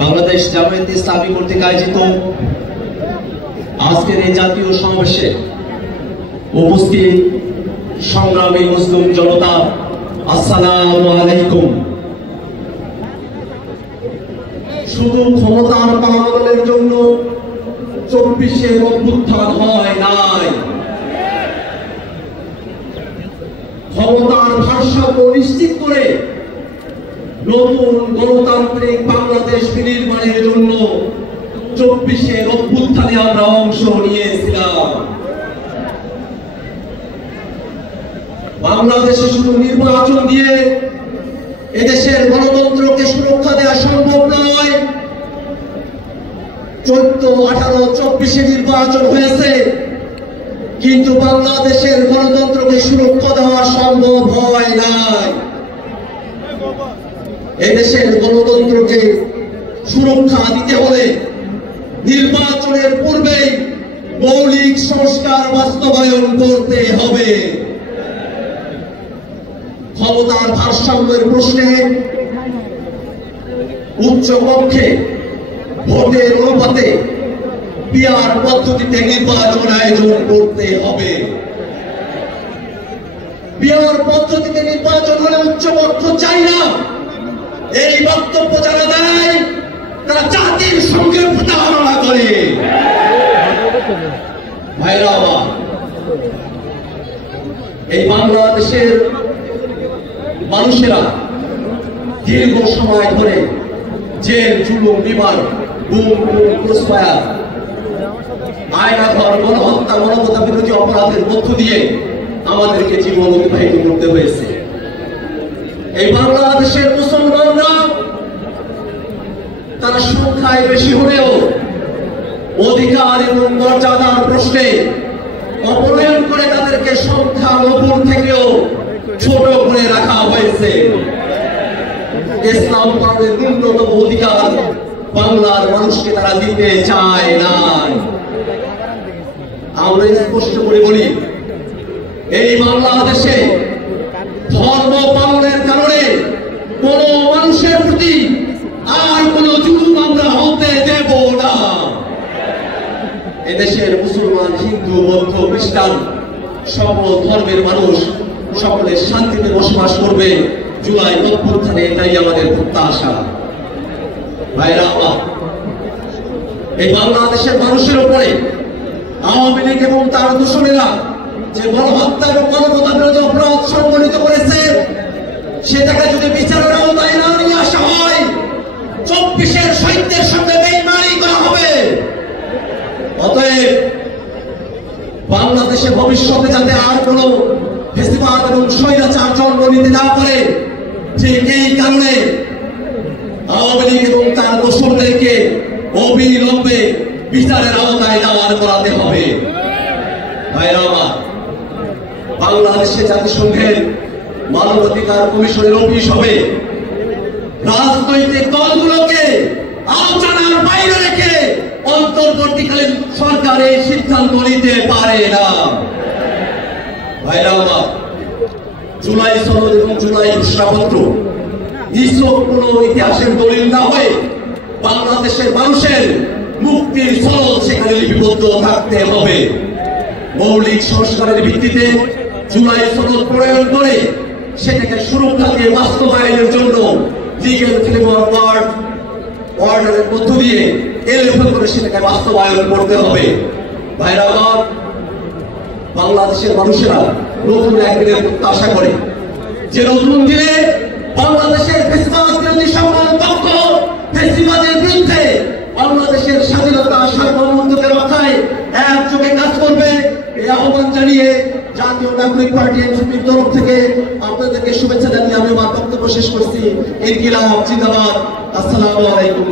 বাংলাদেশ জামায়াতে ইসলামী কর্তৃক আয়োজিত আজকের এই জাতীয় সমাবেশে উপস্থিত সংগ্রামী মুসলিম জনতা, আসসালামু আলাইকুম। শুধু ক্ষমতার পালনের জন্য 24-এর অভ্যুত্থান হয় নাই, ক্ষমতার ভারসাম্য নিশ্চিত করে নতুন গণতান্ত্রিক বাংলাদেশ বিনির্মাণের জন্য 24-এর অভ্যুত্থানে আমরা অংশ নিয়েছিলাম। বাংলাদেশে শুধু নির্বাচন দিয়ে এদেশের গণতন্ত্রকে সুরক্ষা দেওয়া সম্ভব নয়। 14, 18, 24-এ নির্বাচন হয়েছে, কিন্তু বাংলাদেশের গণতন্ত্রকে সুরক্ষা দেওয়া সম্ভব হয় নাই। এদেশের গণতন্ত্রকে সুরক্ষা দিতে হলে নির্বাচনের পূর্বেই মৌলিক সংস্কার বাস্তবায়ন করতে হবে। ক্ষমতার ভারসাম্যের প্রশ্নে উচ্চ কক্ষে ভোটের অনুপাতে পিআর পদ্ধতিতে নির্বাচন আয়োজন করতে হবে। পিআর পদ্ধতিতে নির্বাচন হলে উচ্চ কক্ষ চাই না, এই বক্তব্য যারা দেয় তারা জাতির সঙ্গে প্রতারণা করে। ভাইরা আমার, এই বাংলাদেশের মানুষেরা দীর্ঘ সময় ধরে জেল, জুলুম, বিমান, গুম, ক্রসফায়ার, আয়নাঘর, গণহত্যা, মানবতা বিরোধী অপরাধের মধ্য দিয়ে আমাদেরকে জীবন অতিবাহিত করতে হয়েছে। এই বাংলাদেশের মুসলমানরা তারা সংখ্যায় বেশি হলেও অধিকার এবং মর্যাদার প্রশ্নে অপনয়ন করে তাদেরকে সংখ্যা লঘুর থেকেও ছোট করে রাখা হয়েছে। ইসলাম ধর্মের ন্যূনতম অধিকার বাংলার মানুষকে তারা দিতে চায় না। আমরা স্পষ্ট করে বলি, এই বাংলাদেশে ধর্ম পালনের কারণে কোন মানুষের প্রতি আর কোন জুলুম আমরা হতে দেব না। এদেশের মুসলমান, হিন্দু, বৌদ্ধ, খ্রিস্টান সকল ধর্মের মানুষ সকলে শান্তিতে বসবাস করবে জুলাই অভ্যুত্থানে, এটাই আমাদের প্রত্যাশা। ভাইরা আমার, এই বাংলাদেশের মানুষের উপরে আওয়ামী লীগ এবং তার দূষণেরা যে গণহত্যা এবং মানবতা বিরোধী অপরাধ সংঘটিত করেছে, সেটাকে যদি বিচারের আওতায় না নিয়ে আসা হয়, 24-এর শহীদদের সঙ্গে বেঈমানি করা হবে। অতএব বাংলাদেশে ভবিষ্যতে যাতে আর কোন ফেসিবাদ এবং স্বৈরাচার জন্ম নিতে না পারে, ঠিক এই কারণে আওয়ামী লীগ এবং তার দোসরদেরকে অবিলম্বে বিচারের আওতায় দাঁড় করাতে হবে। ভাইরা আমার, বাংলাদেশে জাতিসংঘের মানবাধিকার কমিশনের অফিস হবে। রাজনৈতিক দলগুলোকে আলোচনার বাইরে রেখে অন্তর্বর্তীকালীন সরকার এই সিদ্ধান্ত নিতে পারে না। ভাইরা আমার, জুলাই সনদ এবং জুলাই ঘোষণাপত্র নিছক কোন ইতিহাসের দলিল না হয়ে বাংলাদেশের মানুষের মুক্তির সনদ সেখানে লিপিবদ্ধ থাকতে হবে। মৌলিক সংস্কারের ভিত্তিতে জুলাই সনদ প্রয়োগ করে সেটাকে সুরক্ষা দিয়ে বাস্তবায়নের জন্য লিগ্যাল ফ্রেমওয়ার্ক অর্ডারের মধ্য দিয়ে এলএফএ করে সেটাকে বাস্তবায়ন করতে হবে। ভাইরা আমার, বাংলাদেশের মানুষেরা নতুন একদিনের প্রত্যাশা করে যে নতুন দিনে বাংলাদেশের ফেসিবাদ বিরোধী সকল পক্ষ ফেসিবাদের বিরুদ্ধে বাংলাদেশের স্বাধীনতা সার্বভৌমত্বকে রক্ষায় একযোগে কাজ করবে। এই আহ্বান জানিয়ে জাতীয় নাগরিক পার্টি এনসিপির তরফ থেকে আপনাদেরকে শুভেচ্ছা জানিয়ে আমি আমার বক্তব্য শেষ করছি। ইনকিলাব জিন্দাবাদ। আসসালামু আলাইকুম।